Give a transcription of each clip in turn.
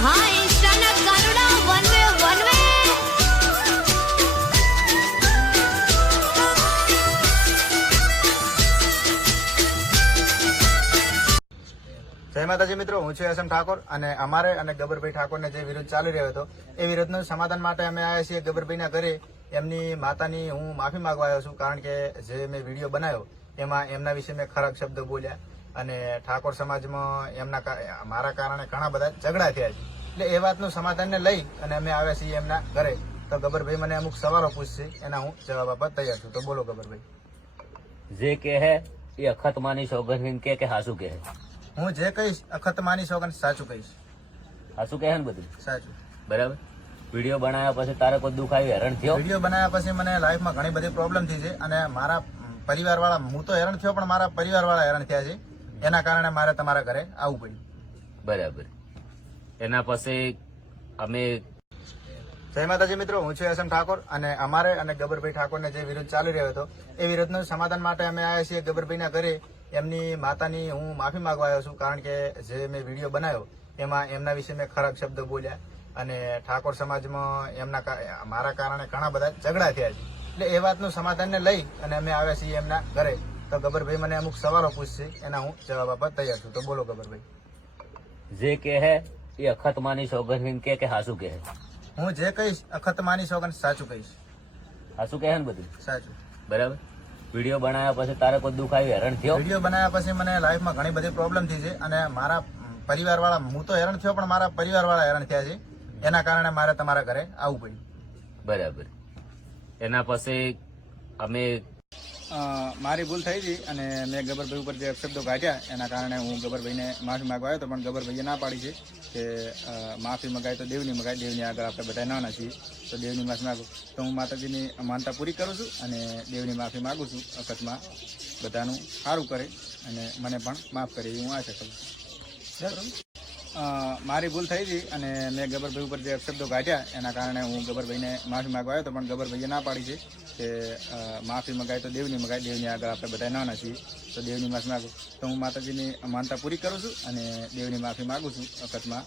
જય માતાજી મિત્રો, હું છું એસએમ ઠાકોર અને અમારે અને ગબરભાઈ ઠાકોરને જે વિરોધ ચાલી રહ્યો હતો, એ વિરોધનું સમાધાન માટે અમે આવ્યા છીએ ગબરભાઈના ઘરે. એમની માતાની હું માફી માંગવા આવ્યો છું, કારણ કે જે મેં વીડિયો બનાવ્યો, એમાં એમના વિશે મેં ખરાબ શબ્દો બોલ્યા. અને ઠાકોર સમાજમાં એમના મારા કારણે ઘણા બધા ઝઘડા થયા છે. એટલે એ વાતનું સમાધાનને લઈ અને અમે આવ્યા છીએ એમના ઘરે. તો ગબરભાઈ મને અમુક સવાલો પૂછશે એના હું જવાબ આપવા તૈયાર છું. તો બોલો ગબરભાઈ. જે કે હે એ અખત માની સોગંદ કે કે સાચું કે હું? જે કહીશ અખત માની સોગન સાચું કહીશ. સાચું કે હે ને બધું? સાચું. બરાબર? વીડિયો બનાવ્યા પછી તારે કોઈ દુઃખ આવ્યું હેરાન થયો? વીડિયો બનાવ્યા પછી મને લાઈફમાં ઘણી બધી પ્રોબ્લેમ થઈ છે અને મારા પરિવાર વાળા હું તો હેરાન થયો પણ મારા પરિવાર વાળા હેરાન થયા છે. એના કારણે મારે તમારા ઘરે આવવું પડ્યું. બરાબર. એના પછી અમે જય માતાજી મિત્રો હું છું એસએમ ઠાકોર અને અમારે અને ગબરભાઈ ઠાકોરને જે વિરોધ ચાલી રહ્યો હતો એ વિરોધનું સમાધાન માટે અમે આવ્યા છીએ ગબરભાઈના ઘરે. એમની માતાની હું માફી માંગવા આવ્યો છું કારણ કે જે મેં વીડિયો બનાવ્યો એમાં એમના વિશે મેં ખરાબ શબ્દો બોલ્યા અને ઠાકોર સમાજમાં એમના મારા કારણે ઘણા બધા ઝઘડા થયા છે. એટલે એ વાતનું સમાધાનને લઈ અને અમે આવ્યા છીએ એમના ઘરે. તો ગબરભાઈ મને અમુક સવાલો પૂછશે એના હું જવાબ આપવા તૈયાર છું. તો બોલો ગબરભાઈ. જે કે હે એ અખત માની સોગંદ કે કે હાસુ કે હું? જે કહીશ અખત માની સોગન સાચું કહીશ. હાસુ કે ને બધું? સાચું. બરાબર? વીડિયો બનાવ્યા પછી તારે કોઈ દુઃખ આવ્યું હેરાન થયો? વીડિયો બનાવ્યા પછી મને લાઈફમાં ઘણી બધી પ્રોબ્લેમ થઈ છે અને મારા પરિવાર વાળા હું તો હેરાન થયો પણ મારા પરિવાર વાળા હેરાન થયા છે. એના કારણે મારે તમારા ઘરે આવવું પડ્યું. બરાબર. એના પછી અમે મારી ભૂલ થઈ હતી અને મેં ગબરભાઈ ઉપર જે શબ્દો કાઢ્યા, એના કારણે હું ગબરભાઈને માફી માગવા આવ્યો હતો, પણ ગબરભાઈએ ના પાડી છે કે માફી મગાય તો દેવની મગાય, દેવની આગળ આપણે બધા નાના છીએ તો દેવની માફી માગું. તો હું માતાજીની માનતા પૂરી કરું છું અને દેવની માફી માગું છું, અકસ્માત બધાનું સારું કરે અને મને પણ માફ કરે હું આશા કરું છું. મારી ભૂલ થઈ હતી અને મેં ગબરભાઈ ઉપર જે શબ્દો કાઢ્યા એના કારણે હું ગબરભાઈને માફી માગવા આવ્યો હતો, પણ ગબરભાઈએ ના પાડી છે કે માફી મગાય તો દેવની મગાય દેવની આગળ આપણે બધા નાના છીએ તો દેવની માફી માગું. તો હું માતાજીની માનતા પૂરી કરું છું અને દેવની માફી માગું છું અકસ્માત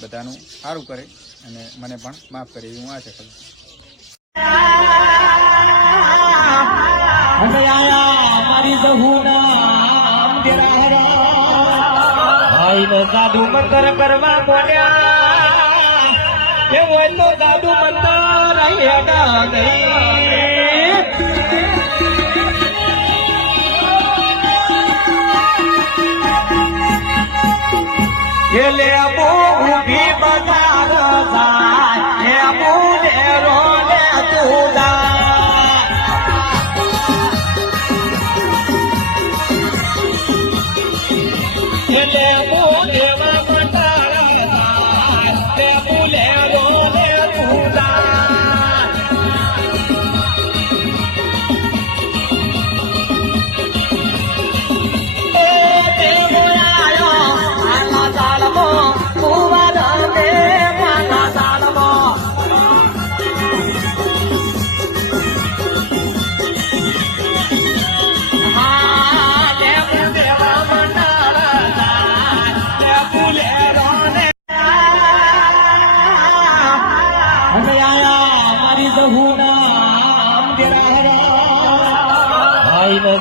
બધાનું સારું કરે અને મને પણ માફ કરે એવી હું આશા કરું છું. ભાઈને જાદુ મંતર કરવા બોલ્યા. એ હોય તો દાદુ મંતર હેડા નહીં એલે અબુ ઊભી બજાર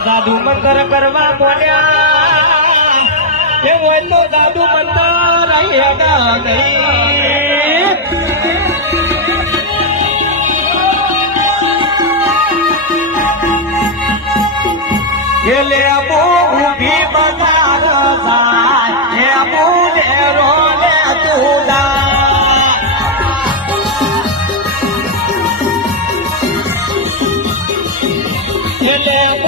સાધુ મંતર કરવા બોલ્યા. એવું એટલો સાધુ મંતર અહીંયા નહીં. એટલે અબુ ઊભી બજાર થાય એ અબુ ને રોને તું Léo.